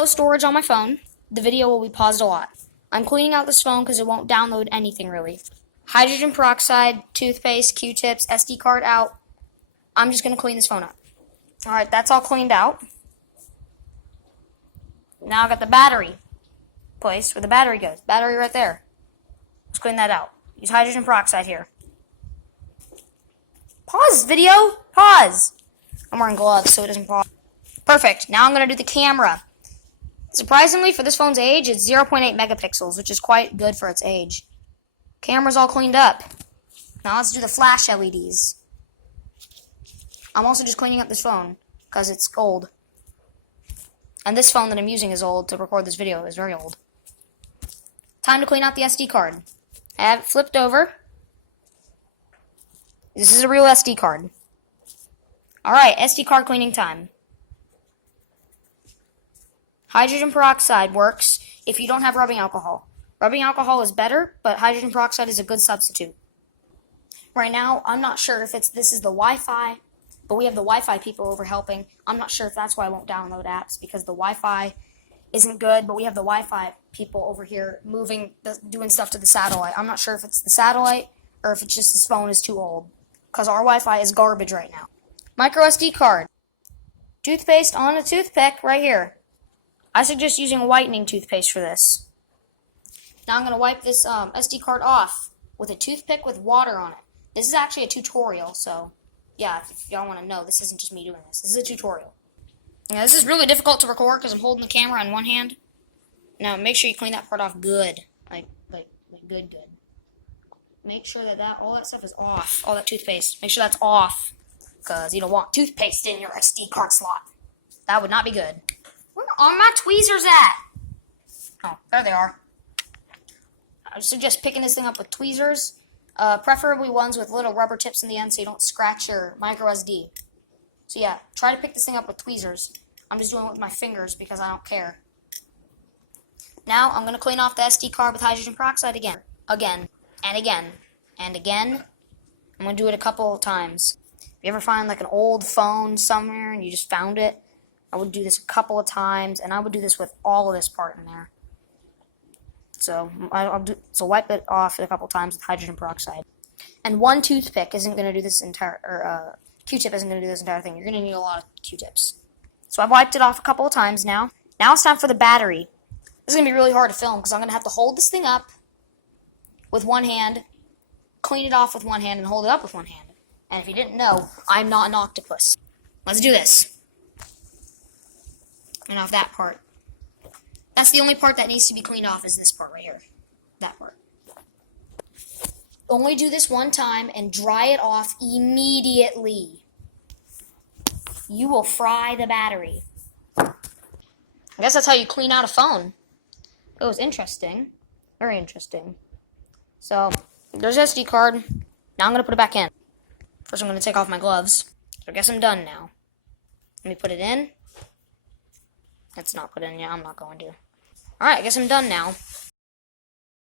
low storage on my phone, the video will be paused a lot. I'm cleaning out this phone because it won't download anything really. Hydrogen peroxide, toothpaste, Q-tips, SD card out. I'm just going to clean this phone up. Alright, that's all cleaned out. Now I've got the battery placed where the battery goes. Battery right there. Let's clean that out. Use hydrogen peroxide here. Pause video. Pause. I'm wearing gloves so it doesn't pause. Perfect. Now I'm going to do the camera. Surprisingly, for this phone's age, it's 0.8 megapixels, which is quite good for its age. Camera's all cleaned up. Now let's do the flash LEDs. I'm also just cleaning up this phone because it's old. And this phone that I'm using is old to record this video. It's very old. Time to clean out the SD card. I have it flipped over. This is a real SD card. Alright, SD card cleaning time. Hydrogen peroxide works if you don't have rubbing alcohol. Rubbing alcohol is better, but hydrogen peroxide is a good substitute. Right now, I'm not sure if this is the Wi-Fi, but we have the Wi-Fi people over helping. I'm not sure if that's why I won't download apps, because the Wi-Fi isn't good, but we have the Wi-Fi people over here doing stuff to the satellite. I'm not sure if it's the satellite or if it's just this phone is too old, because our Wi-Fi is garbage right now. Micro SD card. Toothpaste on a toothpick right here. I suggest using a whitening toothpaste for this. Now I'm going to wipe this SD card off with a toothpick with water on it. This is actually a tutorial, so yeah, if y'all want to know, this isn't just me doing this. This is a tutorial. Now this is really difficult to record because I'm holding the camera in one hand. Now make sure you clean that part off good. Like good. Make sure that all that stuff is off. All that toothpaste. Make sure that's off. Because you don't want toothpaste in your SD card slot. That would not be good. Where are my tweezers at? Oh, there they are. I suggest picking this thing up with tweezers. Preferably ones with little rubber tips in the end so you don't scratch your micro SD. So yeah, try to pick this thing up with tweezers. I'm just doing it with my fingers because I don't care. Now I'm going to clean off the SD card with hydrogen peroxide again. Again. And again. And again. I'm going to do it a couple of times. If you ever find like an old phone somewhere and you just found it, I would do this a couple of times, and I would do this with all of this part in there. So wipe it off a couple of times with hydrogen peroxide. And one toothpick isn't going to do this entire, Q-tip isn't going to do this entire thing. You're going to need a lot of Q-tips. So I've wiped it off a couple of times now. Now it's time for the battery. This is going to be really hard to film because I'm going to have to hold this thing up with one hand, clean it off with one hand, and hold it up with one hand. And if you didn't know, I'm not an octopus. Let's do this. And off that part. That's the only part that needs to be cleaned off is this part right here. That part. Only do this one time and dry it off immediately. You will fry the battery. I guess that's how you clean out a phone. It was interesting. Very interesting. So, there's SD card. Now I'm going to put it back in. First I'm going to take off my gloves. So I guess I'm done now. Let me put it in. It's not put in yet. I'm not going to. Alright, I guess I'm done now.